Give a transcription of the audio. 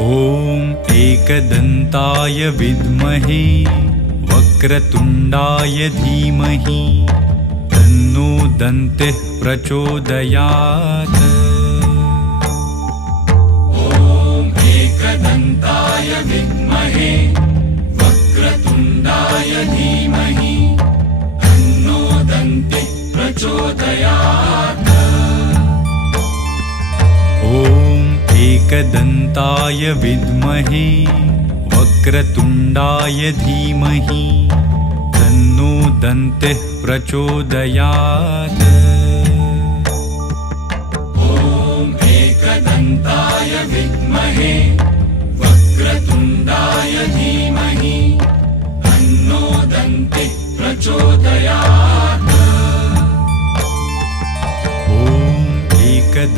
ॐ एकदन्ताय विद्महे वक्रतुण्डाय धीमहि तन्नो दन्तिः प्रचोदयात्। ॐ एकदन्ताय विद्महे वक्रतुण्डाय धीमहि तन्नो दन्तिः प्रचोदयात्। ॐ एकदन्ताय विद्महे वक्रतुण्डाय धीमहि तन्नो दन्तिः प्रचोदयात्। ॐ एकदन्ताय विद्महे वक्रतुण्डाय धीमहि तन्नो दन्तिः प्रचोदयात्।